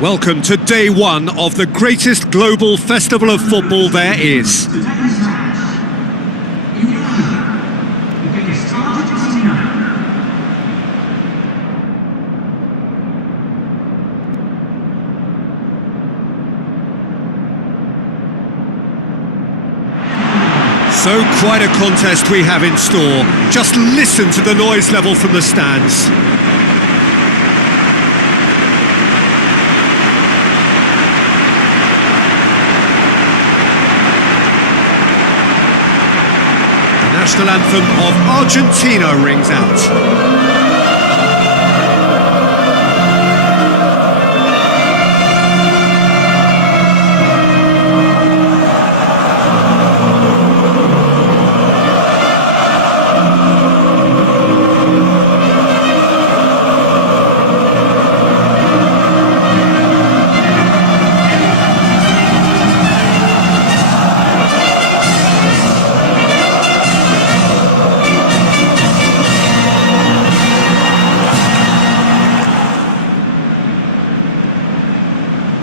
Welcome to day one of the greatest global festival of football there is. So quite a contest we have in store. Just listen to the noise level from the stands. The national anthem of Argentina rings out.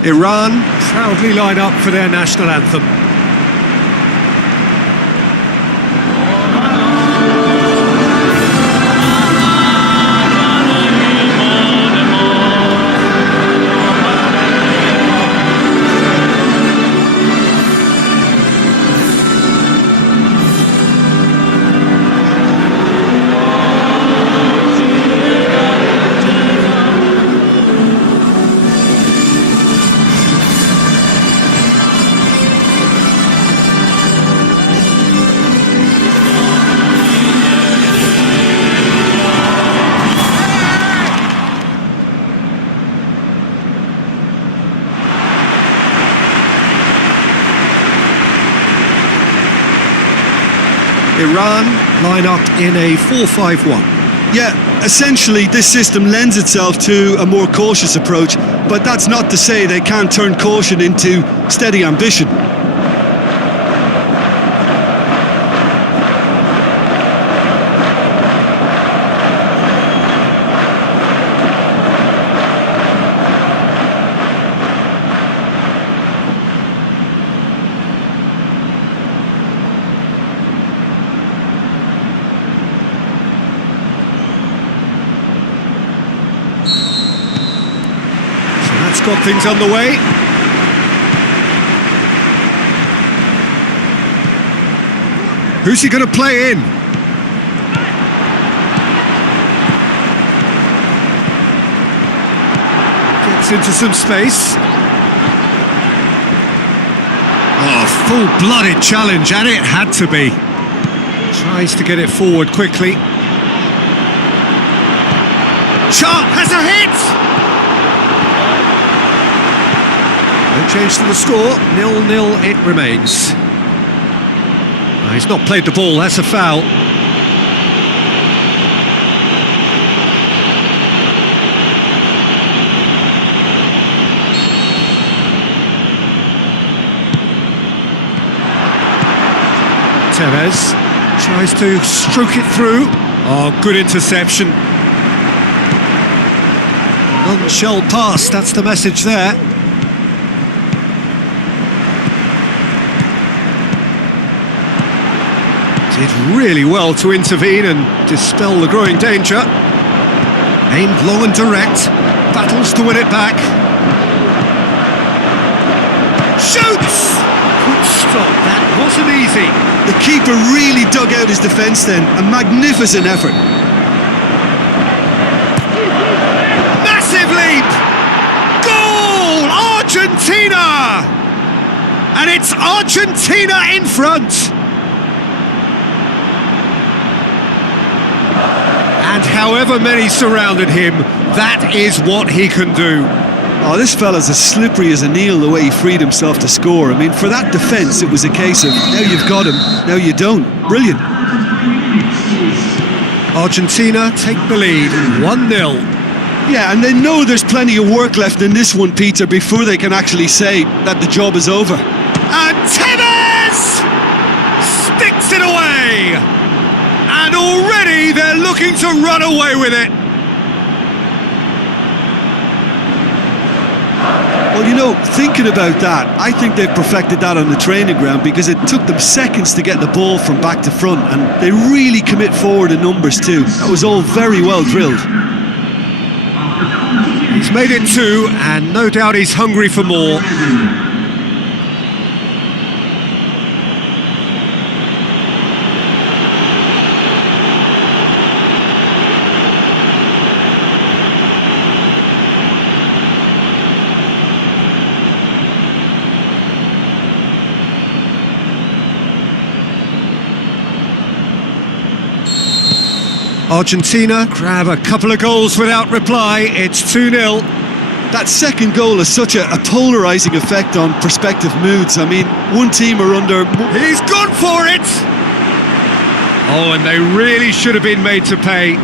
Iran proudly line up for their national anthem. Iran line up in a 4-5-1. Yeah, essentially this system lends itself to a more cautious approach, but that's not to say they can't turn caution into steady ambition. got things underway. Who's he going to play in? Gets into some space. Oh, full-blooded challenge, and it had to be. Tries to get it forward quickly. Sharp has a hit! No change to the score, 0-0 it remains. Oh, he's not played the ball, that's a foul. Tevez tries to stroke it through. Oh, good interception. None shall pass, that's the message there. Did really well to intervene and dispel the growing danger. Aimed long and direct, battles to win it back. Shoots! Good stop, that wasn't easy. The keeper really dug out his defence then, a magnificent effort. Massive leap! Goal! Argentina! And it's Argentina in front! And however many surrounded him, that is what he can do. Oh, this fella's as slippery as an eel the way he freed himself to score. I mean, for that defence, it was a case of, now you've got him, now you don't. Brilliant. Argentina take the lead, 1-0. Yeah, and they know there's plenty of work left in this one, Peter, before they can actually say that the job is over. And Tevez sticks it away! And already they're looking to run away with it. Well, you know, thinking about that, I think they've perfected that on the training ground because it took them seconds to get the ball from back to front, and they really commit forward in numbers too. That was all very well drilled. He's made it 2, and no doubt he's hungry for more. Argentina grab a couple of goals without reply. It's 2-0. That second goal has such a polarising effect on prospective moods. I mean, one team are under... He's gone for it! Oh, and they really should have been made to pay.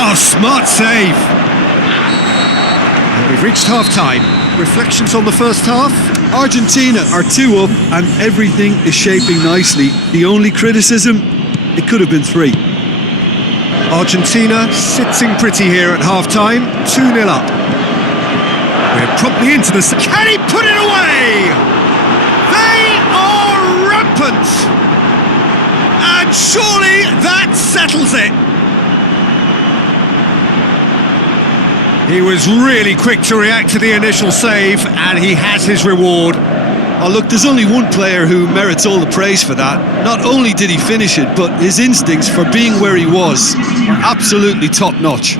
Oh, smart save! And we've reached half-time. Reflections on the first half? Argentina are 2 up and everything is shaping nicely. The only criticism, it could have been 3. Argentina sitting pretty here at half-time, 2-0 up. We're promptly into the... Can he put it away? They are rampant! And surely that settles it. He was really quick to react to the initial save, and he has his reward. Oh, look, there's only one player who merits all the praise for that. Not only did he finish it, but his instincts for being where he was are absolutely top-notch.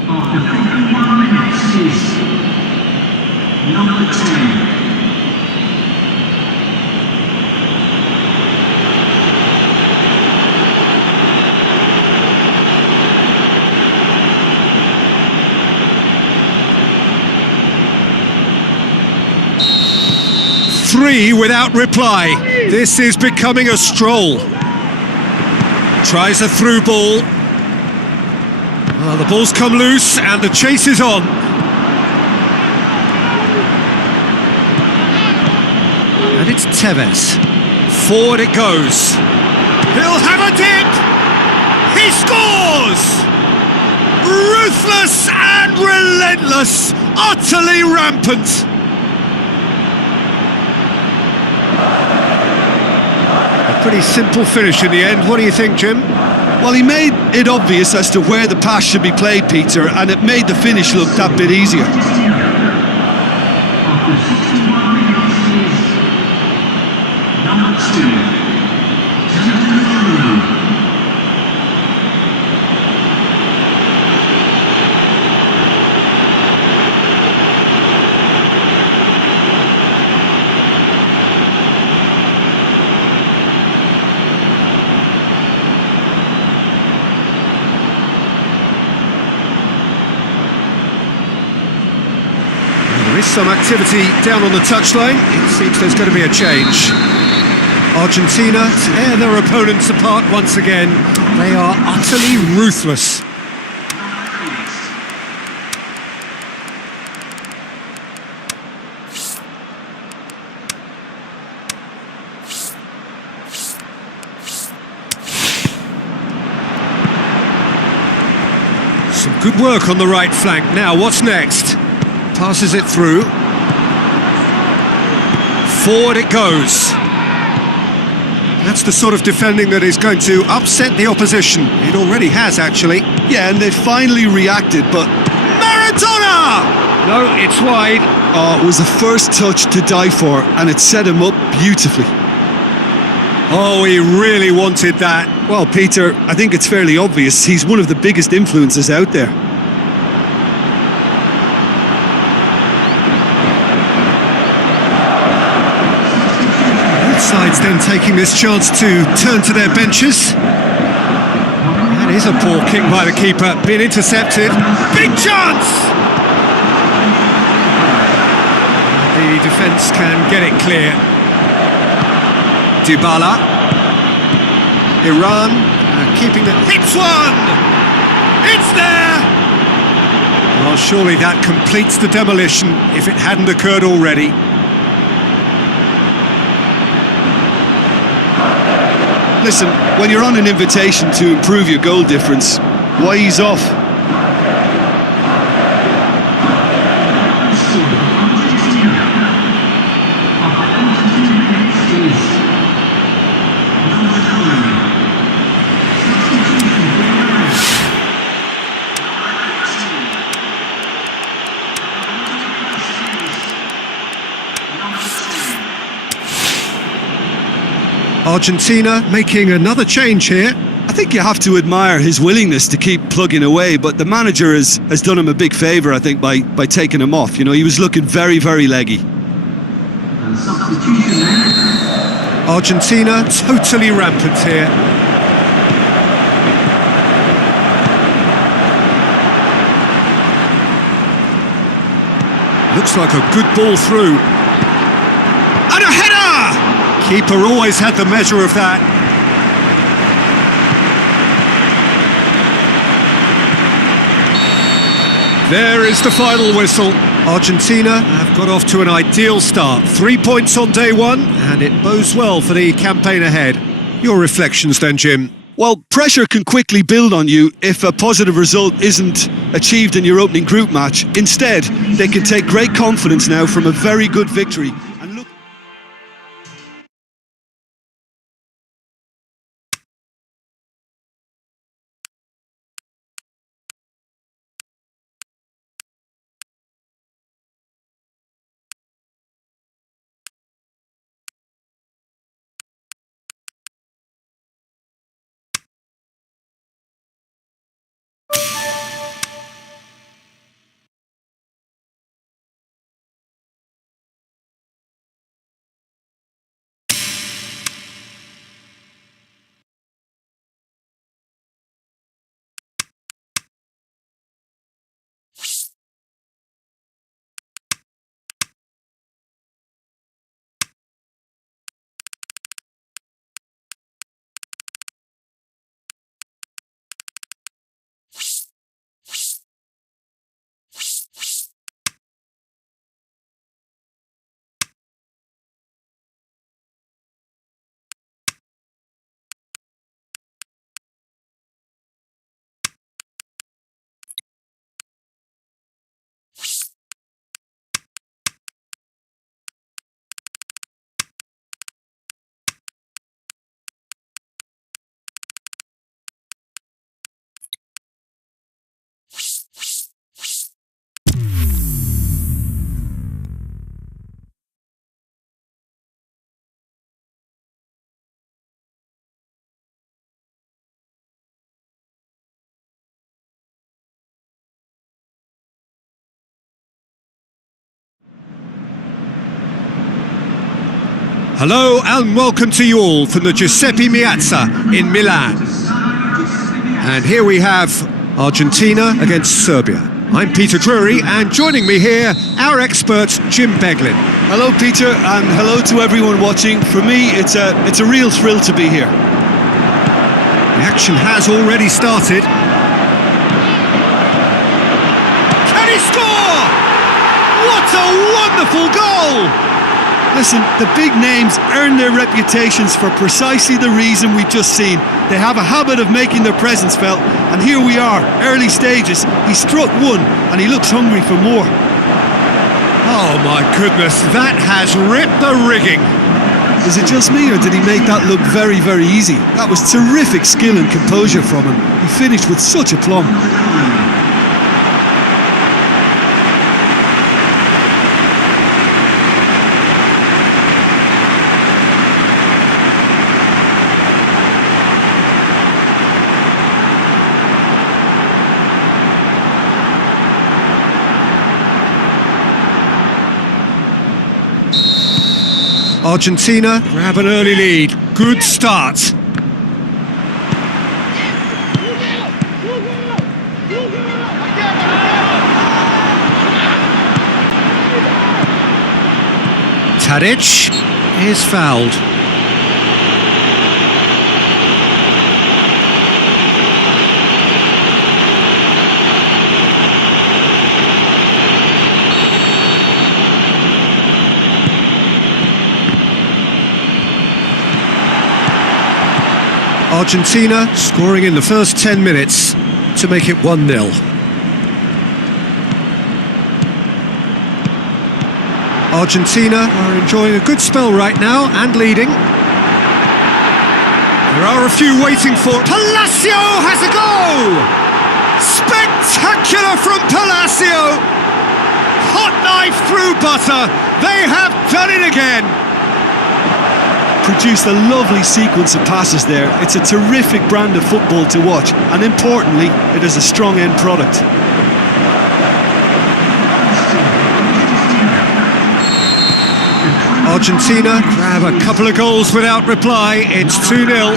Number 10. 3 without reply. This is becoming a stroll. Tries a through ball. Oh, the ball's come loose and the chase is on. And it's Tevez. Forward it goes. He'll have a dip. He scores! Ruthless and relentless. Utterly rampant. Pretty simple finish in the end. What do you think, Jim? Well, he made it obvious as to where the pass should be played, Peter, and it made the finish look that bit easier. There is some activity down on the touchline. It seems there's going to be a change. Argentina tear their opponents apart once again. They are utterly ruthless. Some good work on the right flank. Now, what's next? Passes it through. Forward it goes. That's the sort of defending that is going to upset the opposition. It already has, actually. Yeah, and they finally reacted, but... Maradona! No, it's wide. Oh, it was the first touch to die for, and it set him up beautifully. Oh, he really wanted that. Well, Peter, I think it's fairly obvious. He's one of the biggest influences out there. Sides then taking this chance to turn to their benches. That is a poor kick by the keeper, been intercepted. Big chance! The defence can get it clear. Dybala. Iran keeping the... Hits one! It's there! Well, surely that completes the demolition if it hadn't occurred already. Listen, when you're on an invitation to improve your goal difference, why ease off? Argentina making another change here. I think you have to admire his willingness to keep plugging away, but the manager has done him a big favour, I think, by taking him off. You know, he was looking very, very leggy. Argentina totally rampant here. Looks like a good ball through. And a header! Keeper always had the measure of that. There is the final whistle. Argentina have got off to an ideal start. 3 points on day one, and it bodes well for the campaign ahead. Your reflections then, Jim? Well, pressure can quickly build on you if a positive result isn't achieved in your opening group match. Instead, they can take great confidence now from a very good victory. Hello and welcome to you all from the Giuseppe Meazza in Milan. And here we have Argentina against Serbia. I'm Peter Drury, and joining me here, our expert Jim Beglin. Hello, Peter, and hello to everyone watching. For me, it's a real thrill to be here. The action has already started. Can he score? What a wonderful goal! Listen, the big names earn their reputations for precisely the reason we've just seen. They have a habit of making their presence felt, and here we are, early stages. He struck one, and he looks hungry for more. Oh my goodness, that has ripped the rigging. Is it just me, or did he make that look very, very easy? That was terrific skill and composure from him. He finished with such aplomb. Argentina grab an early lead. Good start. Tadic is fouled. Argentina scoring in the first 10 minutes to make it 1-0. Argentina are enjoying a good spell right now and leading. There are a few waiting for... Palacio has a goal! Spectacular from Palacio! Hot knife through butter. They have done it again. Produced a lovely sequence of passes there. It's a terrific brand of football to watch, and importantly, it is a strong end product. Argentina grab a couple of goals without reply. It's 2-0.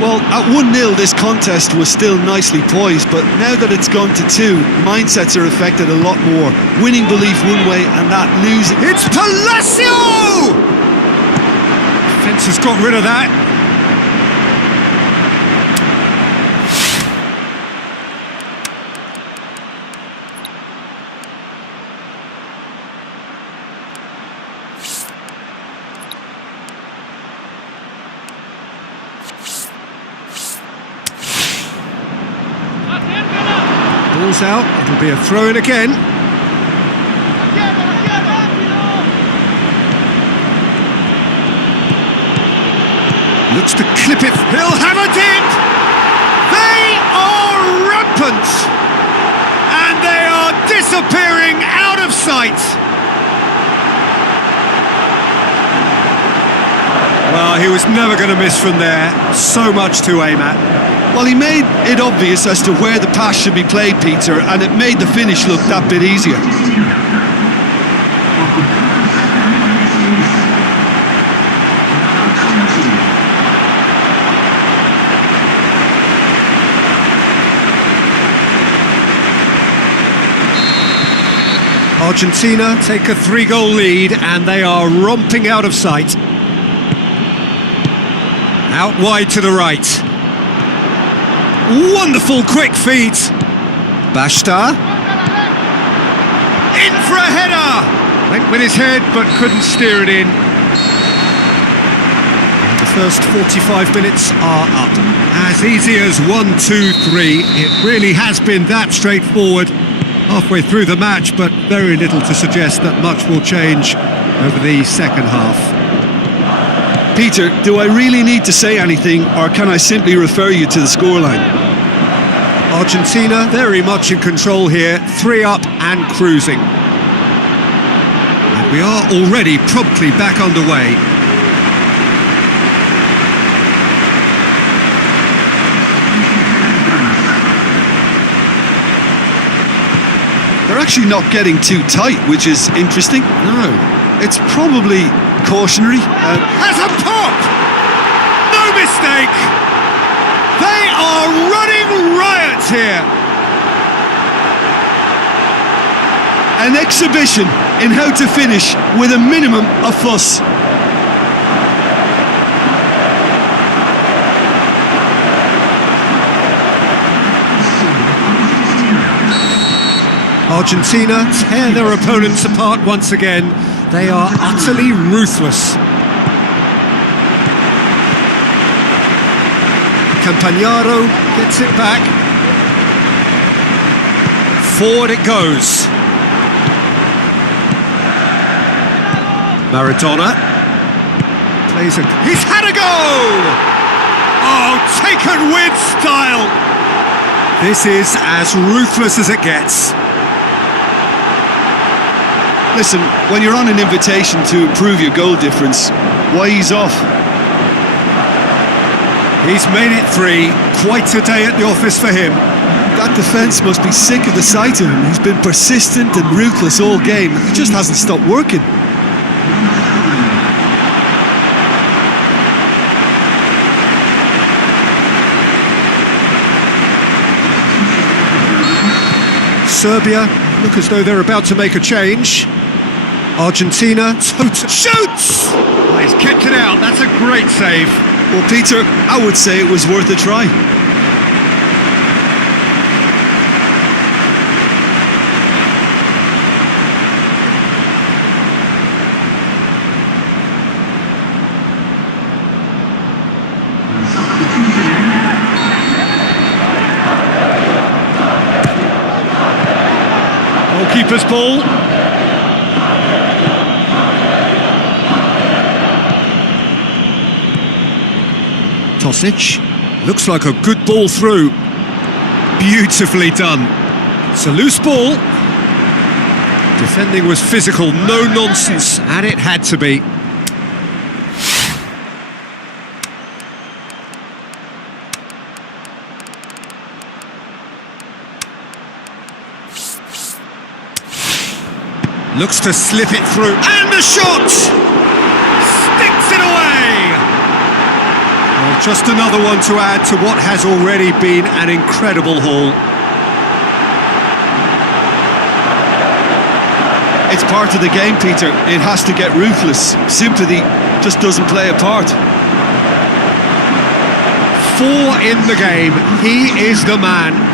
Well, at 1-0 this contest was still nicely poised, but now that it's gone to 2, mindsets are affected a lot more. Winning belief one way and that losing... It's Palacio! Defence has got rid of that. Ball's out, it'll be a throw-in again. Looks to clip it. He'll have a dip! They are rampant! And they are disappearing out of sight! Well, he was never going to miss from there. So much to aim at. Well, he made it obvious as to where the pass should be played, Peter, and it made the finish look that bit easier. Argentina take a 3-goal lead and they are romping out of sight. Out wide to the right. Wonderful quick feet. Bashta. In for a header. Went with his head but couldn't steer it in. And the first 45 minutes are up. As easy as 1, 2, 3. It really has been that straightforward. Halfway through the match, but very little to suggest that much will change over the second half. Peter, do I really need to say anything, or can I simply refer you to the scoreline? Argentina very much in control here, 3 up and cruising. And we are already promptly back underway. They're actually not getting too tight, which is interesting. No. It's probably cautionary. Has a pop! No mistake! They are running riot here! An exhibition in how to finish with a minimum of fuss. Argentina tear their opponents apart once again. They are utterly ruthless. Campagnaro gets it back. Forward it goes. Maradona plays it. He's had a go! Oh, taken with style! This is as ruthless as it gets. Listen, when you're on an invitation to improve your goal difference, why ease off? He's made it 3. Quite a day at the office for him. That defence must be sick of the sight of him. He's been persistent and ruthless all game. He just hasn't stopped working. Serbia look as though they're about to make a change. Argentina shoots! Oh, he's kept it out. That's a great save. Well, Peter, I would say it was worth a try. Goalkeeper's ball. Tosic, looks like a good ball through. Beautifully done. It's a loose ball. Defending was physical, no nonsense, and it had to be. Looks to slip it through, and the shot! Sticks it away! Well, just another one to add to what has already been an incredible haul. It's part of the game, Peter. It has to get ruthless. Sympathy just doesn't play a part. 4 in the game. He is the man.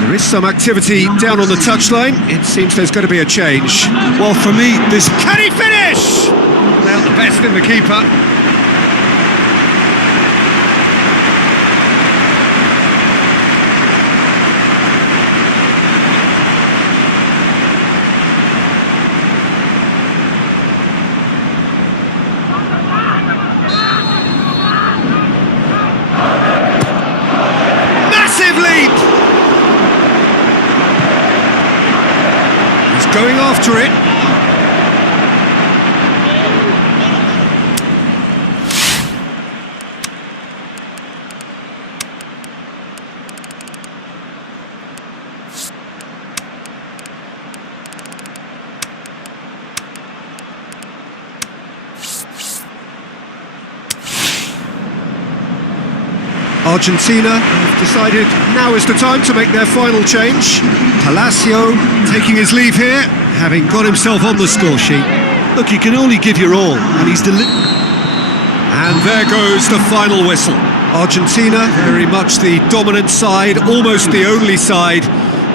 There is some activity down on the touchline. It seems there's going to be a change. Well, for me, this... Can he finish? Well, the best in the keeper. Massive leap! Going after it. Argentina have decided now is the time to make their final change. Palacio taking his leave here, having got himself on the score sheet. Look, you can only give your all, and he's And there goes the final whistle. Argentina, very much the dominant side, almost the only side.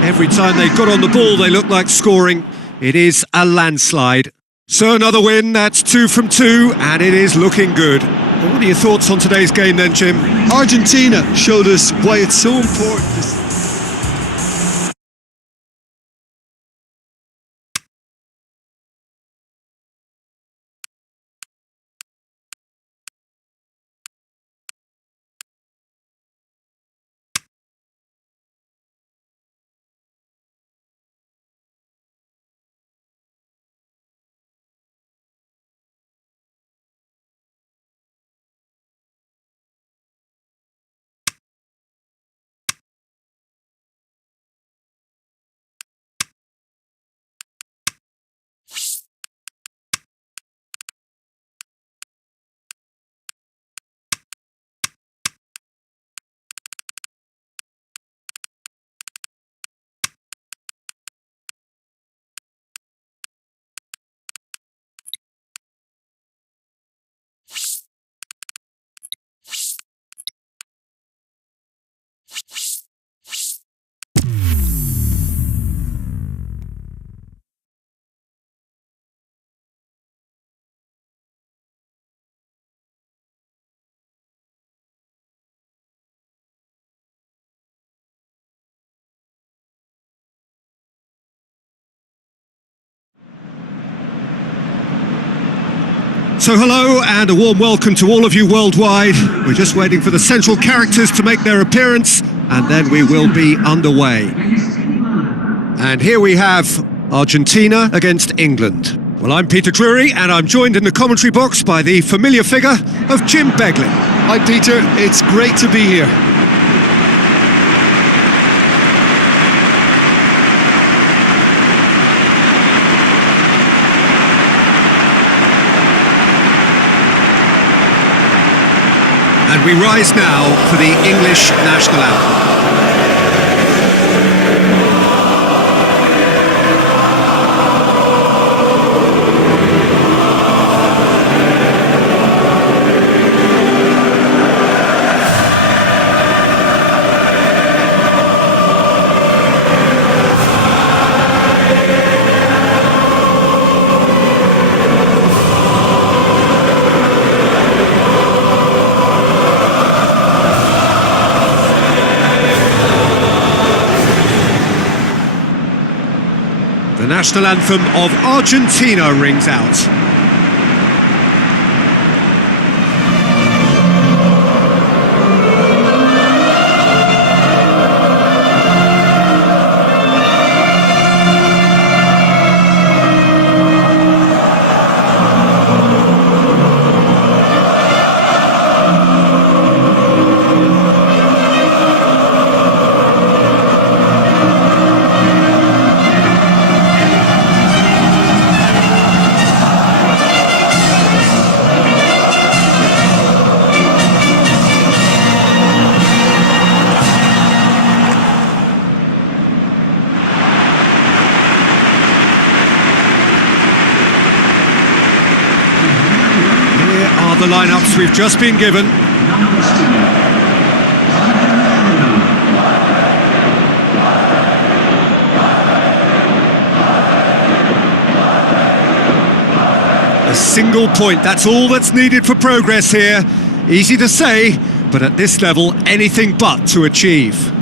Every time they got on the ball, they looked like scoring. It is a landslide. So another win, that's 2 from 2, and it is looking good. Well, what are your thoughts on today's game then, Jim? Argentina showed us why it's so important So hello and a warm welcome to all of you worldwide. We're just waiting for the central characters to make their appearance and then we will be underway. And here we have Argentina against England. Well, I'm Peter Drury and I'm joined in the commentary box by the familiar figure of Jim Beglin. Hi Peter, it's great to be here. And we rise now for the English national anthem. The national anthem of Argentina rings out. The lineups we've just been given. A single point, that's all that's needed for progress here. Easy to say, but at this level, anything but to achieve.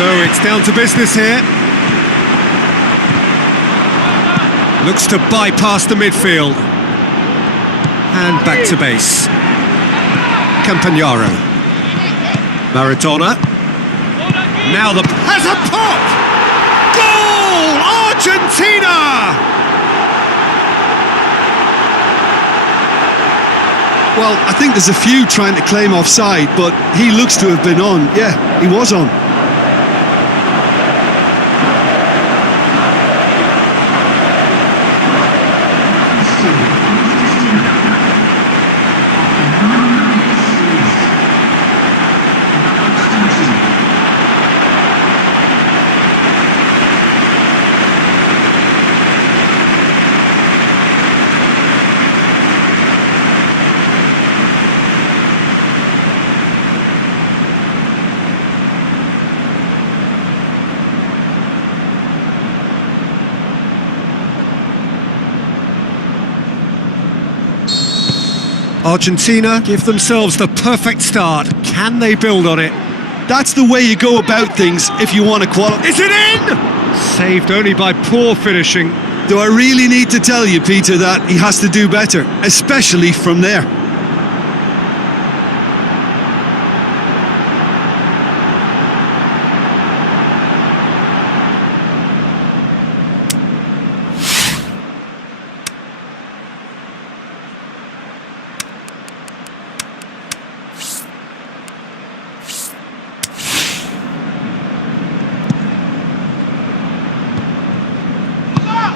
So it's down to business here. Looks to bypass the midfield. And back to base. Campagnaro. Maradona. Now the... has a pop! Goal! Argentina! Well, I think there's a few trying to claim offside, but he looks to have been on. Yeah, he was on. Argentina give themselves the perfect start. Can they build on it? That's the way you go about things if you want to qualify. Is it in? Saved only by poor finishing. Do I really need to tell you, Peter, that he has to do better, especially from there?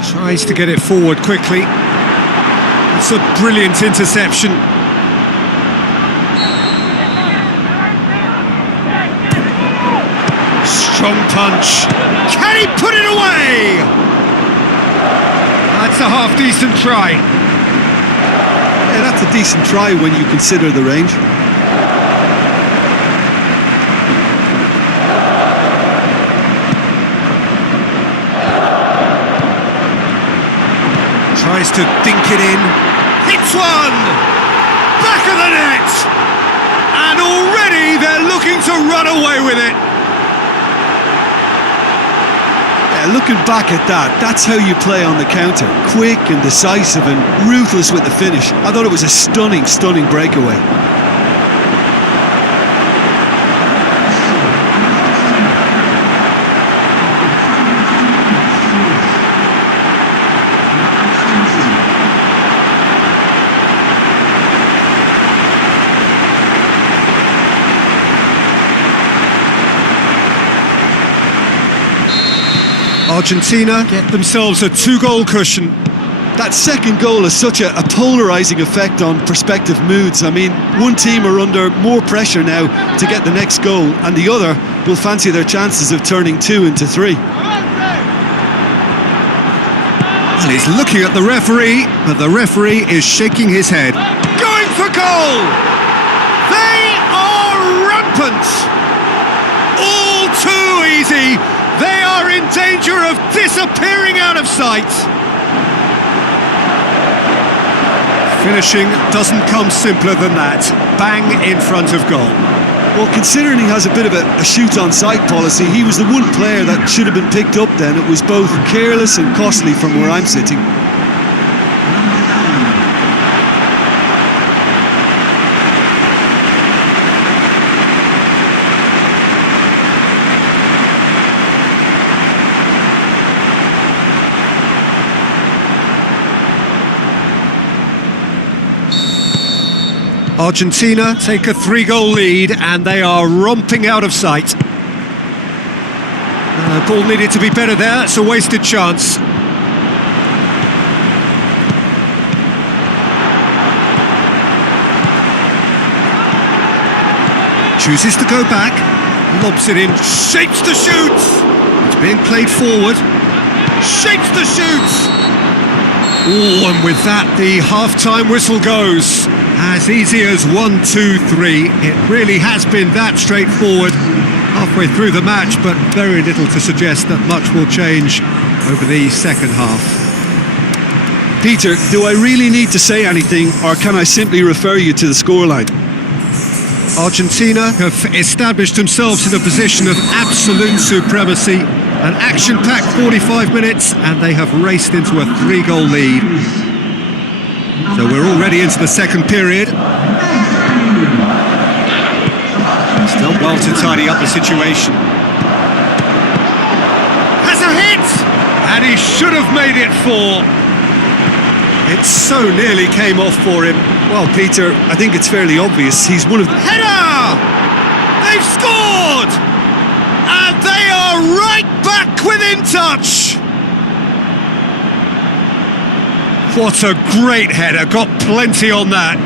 Tries to get it forward quickly. It's a brilliant interception. Strong punch. Can he put it away? That's a half-decent try. Yeah, that's a decent try when you consider the range. Tries to dink it in. Hits That's one! Back of the net! And already they're looking to run away with it. Yeah, looking back at that, that's how you play on the counter. Quick and decisive and ruthless with the finish. I thought it was a stunning, stunning breakaway. Argentina get themselves a 2-goal cushion. That second goal has such a polarising effect on prospective moods. I mean, one team are under more pressure now to get the next goal, and the other will fancy their chances of turning 2 into 3. And he's looking at the referee, but the referee is shaking his head. Going for goal! They are rampant! All too easy! They are in danger of disappearing out of sight. Finishing doesn't come simpler than that. Bang in front of goal. Well, considering he has a bit of a shoot-on-sight policy, he was the one player that should have been picked up then. It was both careless and costly from where I'm sitting. Argentina take a 3-goal lead and they are romping out of sight. Ball needed to be better there, it's a wasted chance. Chooses to go back, lobs it in, shapes to shoot! It's being played forward, shapes to shoot! Oh, and with that the half-time whistle goes. As easy as 1, 2, 3. It really has been that straightforward halfway through the match, but very little to suggest that much will change over the second half. Peter, do I really need to say anything, or can I simply refer you to the scoreline? Argentina have established themselves in a position of absolute supremacy. An action-packed 45 minutes, and they have raced into a 3-goal lead. So we're already into the second period. He's done well to tidy up the situation. Has a hit! And he should have made it 4. It so nearly came off for him. Well, Peter, I think it's fairly obvious. He's one of the... Header! They've scored! And they are right back within touch! What a great header, got plenty on that.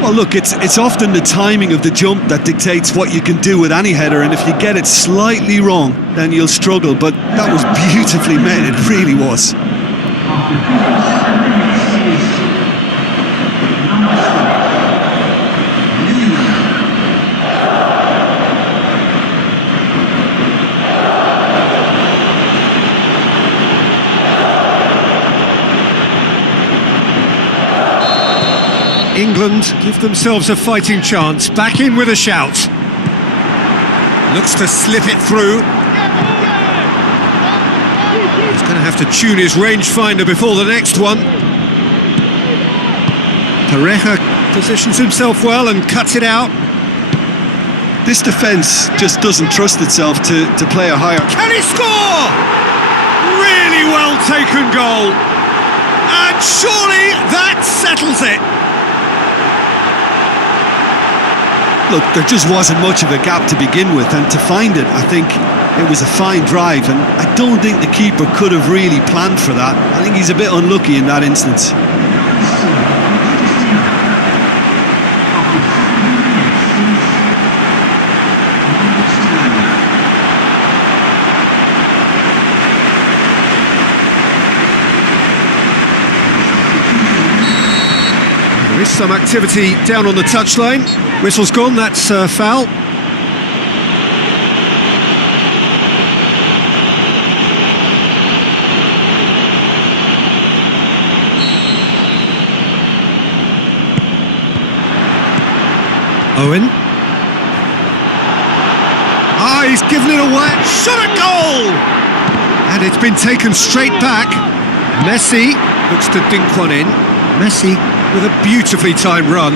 Well, look, it's often the timing of the jump that dictates what you can do with any header, and if you get it slightly wrong, then you'll struggle, but that was beautifully made, it really was. England give themselves a fighting chance, back in with a shout. Looks to slip it through. He's going to have to tune his rangefinder before the next one. Pareja positions himself well and cuts it out. This defence just doesn't trust itself to play a higher... Can he score? Really well taken goal. And surely that settles it. Look, there just wasn't much of a gap to begin with, and to find it, I think it was a fine drive, and I don't think the keeper could have really planned for that. I think he's a bit unlucky in that instance. There is some activity down on the touchline. Whistle's gone, that's foul. Owen. Ah, he's given it away. Shot a goal! And it's been taken straight back. Messi looks to dink one in. Messi with a beautifully timed run.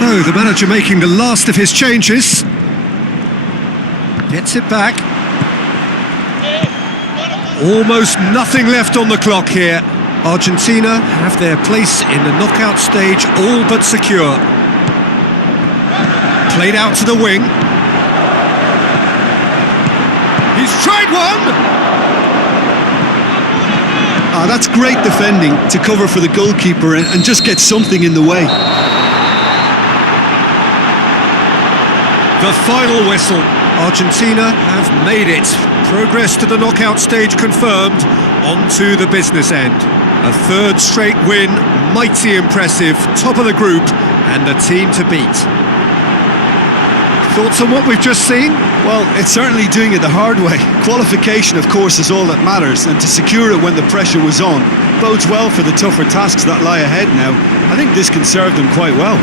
So, the manager making the last of his changes. Gets it back. Almost nothing left on the clock here. Argentina have their place in the knockout stage all but secure. Played out to the wing. He's tried one! Ah, that's great defending to cover for the goalkeeper and just get something in the way. The final whistle. Argentina have made it. Progress to the knockout stage confirmed. On to the business end. A third straight win, mighty impressive, top of the group, and the team to beat. Thoughts on what we've just seen? Well, it's certainly doing it the hard way. Qualification, of course, is all that matters, and to secure it when the pressure was on bodes well for the tougher tasks that lie ahead now. I think this can serve them quite well.